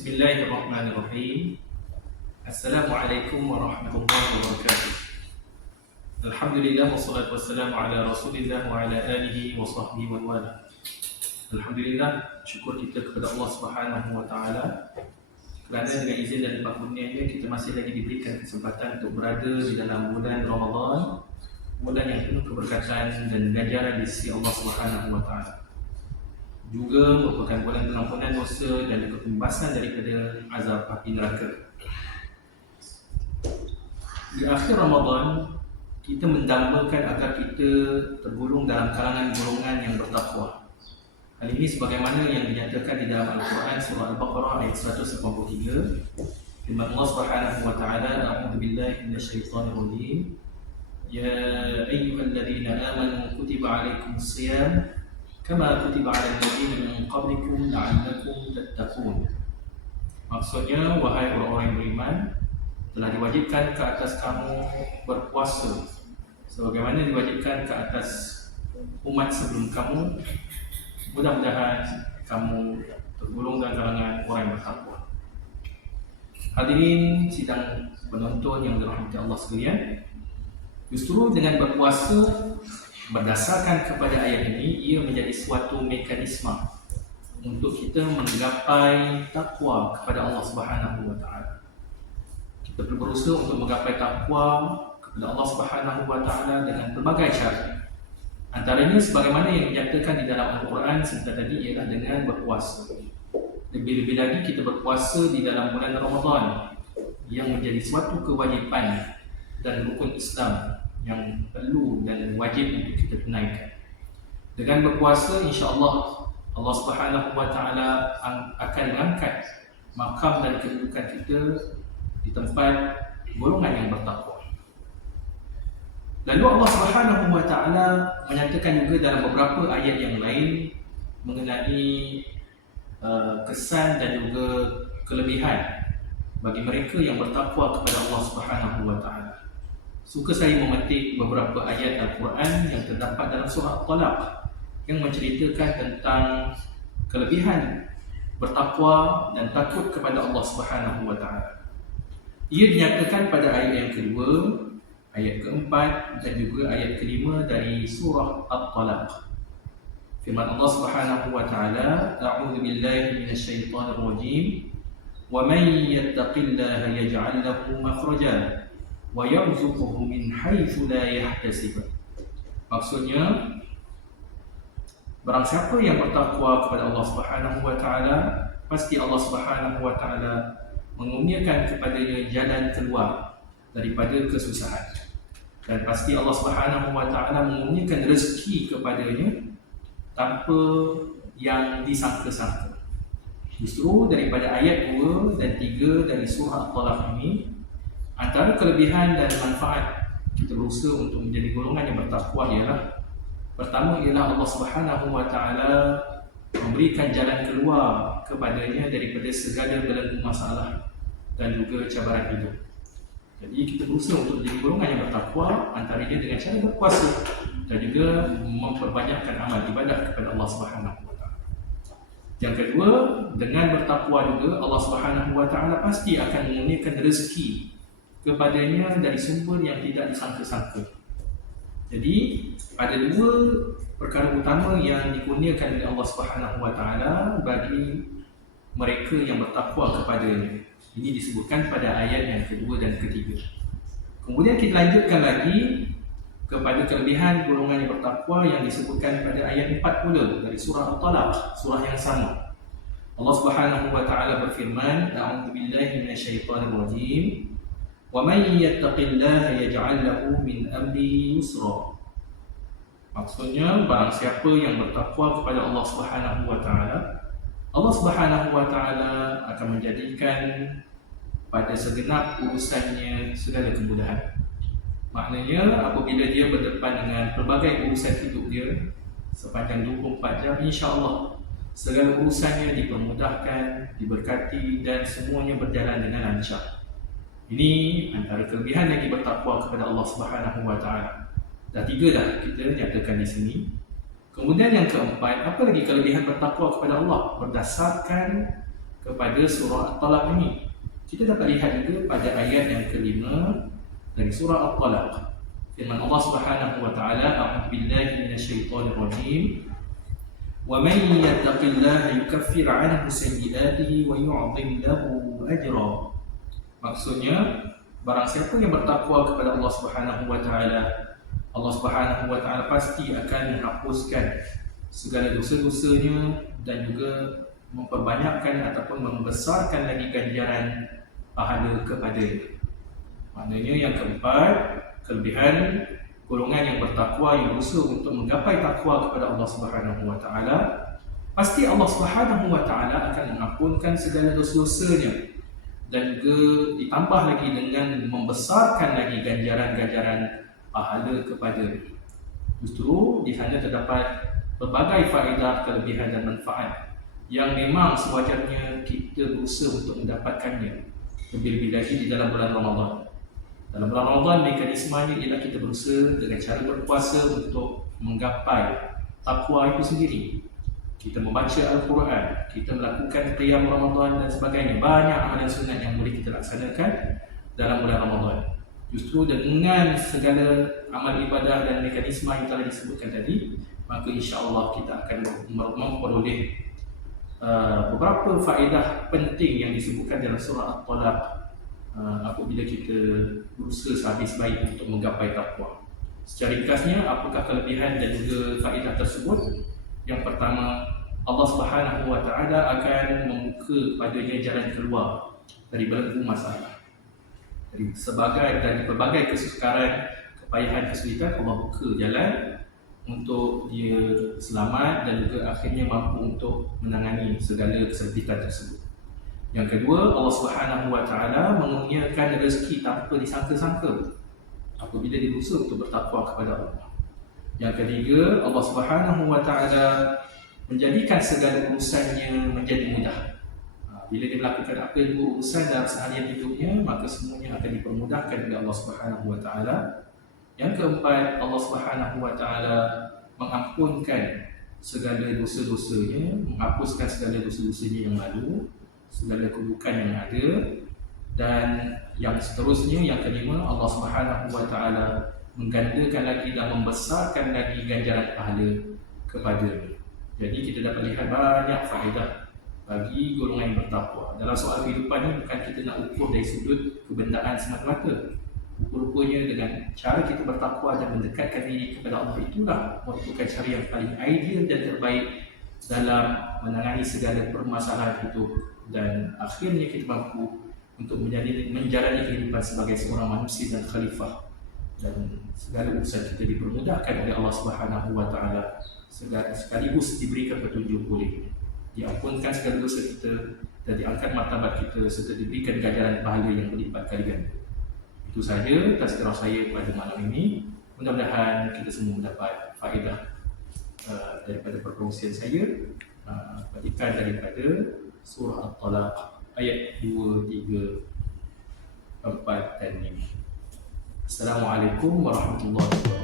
Bismillahirrahmanirrahim. Assalamualaikum warahmatullahi wabarakatuh. Alhamdulillah wassalatu wassalamu ala Rasulillah wa ala alihi wa sahbihi wa wala. Alhamdulillah, syukur kita kepada Allah Subhanahu wa taala kerana dengan izin dan limpah kurnia-Nya kita masih lagi diberikan kesempatan untuk berada di dalam bulan Ramadan, bulan yang penuh keberkatan dan ganjaran di sisi Allah Subhanahu wa taala. Juga merupakan bulan pengampunan dosa dan juga pembebasan daripada azab api neraka. Di akhir Ramadan, kita mendambakan agar kita tergolong dalam kalangan golongan yang bertakwa. Hal ini sebagaimana yang dinyatakan di dalam Al-Quran surah Al-Baqarah ayat 183. Firman Allah Subhanahu wa taala, "A'udzu billahi minasyaitonir rajim. Ya ayyuhalladzina amanu kutiba 'alaikumus shiyam kama kutiba 'alal ladzina min qablikum la'allakum tattaqun." Maksudnya, wahai orang-orang yang beriman, telah diwajibkan ke atas kamu berpuasa sebagaimana diwajibkan ke atas umat sebelum kamu. Mudah-mudahan kamu tergolong dalam kalangan orang yang bertakwa. Hadirin sidang penonton yang dirahmati Allah sekalian, justru dengan berpuasa berdasarkan kepada ayat ini, ia menjadi suatu mekanisme untuk kita menggapai takwa kepada Allah Subhanahu wa taala. Kita perlu berusaha untuk menggapai takwa kepada Allah Subhanahu wa taala dengan berbagai cara. Antaranya sebagaimana yang dinyatakan di dalam Al-Quran sebentar tadi ialah dengan berpuasa. Lebih-lebih lagi kita berpuasa di dalam bulan Ramadan yang menjadi suatu kewajipan dan rukun Islam yang perlu dan wajib untuk kita tunaikan. Dengan berpuasa, insya-Allah Allah Subhanahu wa taala akan mengangkat makam dan kedudukan kita di tempat golongan yang bertakwa. Lalu Allah Subhanahu wa taala menyatakan juga dalam beberapa ayat yang lain mengenai kesan dan juga kelebihan bagi mereka yang bertakwa kepada Allah Subhanahu wa taala. Suka saya memetik beberapa ayat Al-Quran yang terdapat dalam surah At-Talaq yang menceritakan tentang kelebihan bertakwa dan takut kepada Allah Subhanahu wa taala. Ia dinyatakan pada ayat yang kedua, ayat keempat dan juga ayat kelima dari surah At-Talaq. Firman Allah Subhanahu wa taala, "A'udzu billahi minasyaitonir rajim. Wa may yattaqillaha yaj'al lahu makhraja wa yarzuquhu min haitsu la yahtasib." Maksudnya, barang siapa yang bertakwa kepada Allah Subhanahu wa taala, pasti Allah Subhanahu wa taala mengurniakan kepadanya jalan keluar daripada kesusahan. Dan pasti Allah Subhanahu wa taala mengurniakan rezeki kepadanya tanpa yang disangka-sangka. Justru daripada ayat 2 dan 3 dari surah At-Talaq ini, antara kelebihan dan manfaat kita berusaha untuk menjadi golongan yang bertakwa ialah, pertama ialah Allah Subhanahu wa taala memberikan jalan keluar kepadanya daripada segala belenggu masalah dan juga cabaran hidup. Jadi kita berusaha untuk menjadi golongan yang bertakwa, antaranya dengan cara berpuasa dan juga memperbanyakkan amal ibadah kepada Allah Subhanahu wa taala. Yang kedua, dengan bertakwa juga Allah Subhanahu wa taala pasti akan mengurniakan rezeki kepadanya dari sumber yang tidak disangka-sangka. Jadi ada dua perkara utama yang dikurniakan oleh Allah Subhanahu wa taala bagi mereka yang bertakwa kepadanya. Ini disebutkan pada ayat yang kedua dan ketiga. Kemudian kita lanjutkan lagi kepada kelebihan golongan yang bertakwa yang disebutkan pada ayat 40 dari surah At-Talaq, surah yang sama. Allah Subhanahu wa taala berfirman, "A'udzu billahi minasyaitonir rajim. Wa may yattaqillaha yaj'al lahu min amrihi yusra." Maksudnya, barang siapa yang bertakwa kepada Allah Subhanahu wa taala, Allah Subhanahu wa taala akan menjadikan pada segenap urusannya segala kemudahan. Maknanya apabila dia berdepan dengan pelbagai urusan hidup dia sepanjang 24 jam, insya-Allah segala urusannya dipermudahkan, diberkati dan semuanya berjalan dengan lancar. Ini antara kelebihan lagi bertakwa kepada Allah Subhanahu wa taala. Dah tiga dah kita nyatakan di sini. Kemudian yang keempat, apa lagi kelebihan bertakwa kepada Allah? Berdasarkan kepada surah At-Talaq ini. Kita dapat lihat juga pada ayat yang kelima dari surah At-Talaq. Firman Allah Subhanahu wa taala, "A'udzu billahi minasyaitonir rajim. Wa man yattaqillaha yukaffir 'anhu sayyi'atihi wa yu'dhim lahu ajra." Maksudnya, barang siapa yang bertakwa kepada Allah Subhanahu wa taala, Allah Subhanahu wa taala pasti akan menghapuskan segala dosa-dosanya dan juga memperbanyakkan ataupun membesarkan lagi ganjaran pahala kepadanya. Maknanya yang keempat, kelebihan golongan yang bertakwa, yang berusaha untuk menggapai takwa kepada Allah Subhanahu wa taala, pasti Allah Subhanahu wa taala akan mengampunkan segala dosa-dosanya dan juga ditambah lagi dengan membesarkan lagi ganjaran-ganjaran pahala kepadanya. Justru di sana terdapat berbagai faedah, kelebihan dan manfaat yang memang sewajarnya kita berusaha untuk mendapatkannya, lebih-lebih lagi di dalam bulan Ramadan. Dalam bulan Ramadan, mekanismenya ialah kita berusaha dengan cara berpuasa untuk menggapai takwa itu sendiri. Kita membaca Al-Quran, kita melakukan qiyam Ramadan dan sebagainya. Banyak amalan sunat yang boleh kita laksanakan dalam bulan Ramadan. Justru dengan segala amal ibadah dan mekanisme yang telah disebutkan tadi, maka insya-Allah kita akan memperoleh beberapa faedah penting yang disebutkan dalam surah At-Talaq apabila kita berusaha sehabis baik untuk menggapai takwa. Secara ringkasnya, apakah kelebihan dan juga faedah tersebut? Yang pertama, Allah Subhanahu wa taala akan membuka kepadanya jalan keluar dari belenggu masalah. Dari pelbagai kesukaran, kepayahan, kesulitan, Allah buka jalan untuk dia selamat dan juga akhirnya mampu untuk menangani segala kesempitan tersebut. Yang kedua, Allah Subhanahu wa taala mengurniakan rezeki tanpa disangka-sangka apabila dia berusaha untuk bertakwa kepada Allah. Yang ketiga, Allah Subhanahu wa taala menjadikan segala urusannya menjadi mudah. Bila dia melakukan apa yang urusan dalam seharian hidupnya, maka semuanya akan dipermudahkan oleh Allah Subhanahu wa taala. Yang keempat, Allah Subhanahu wa taala mengampunkan segala dosa-dosanya, menghapuskan segala dosa-dosanya yang lalu, segala keburukan yang ada. Dan yang seterusnya, yang kelima, Allah Subhanahu wa taala menggandakan lagi dan membesarkan lagi ganjaran pahala kepadanya. Jadi kita dapat lihat banyak faedah bagi golongan yang bertakwa. Dalam soal kehidupan ini bukan kita nak ukur dari sudut kebendaan semata-mata. Rupanya dengan cara kita bertakwa dan mendekatkan diri kepada Allah, itulah merupakan cara yang paling ideal dan terbaik dalam menangani segala permasalahan hidup, dan akhirnya kita mampu untuk menjalani kehidupan sebagai seorang manusia dan khalifah, dan segala urusan kita dipermudahkan oleh Allah Subhanahu wa taala, sekaligus diberikan petunjuk oleh, diampunkan segala dosa kita dan diangkat martabat kita serta diberikan ganjaran pahala yang berlipat kali ganda. Itu sahaja tazkirah saya pada malam ini. Mudah-mudahan kita semua mendapat faedah daripada perkongsian saya, petikan daripada surah At-Talaq ayat 2, 3, 4 dan 5. Assalamualaikum warahmatullahi wabarakatuh.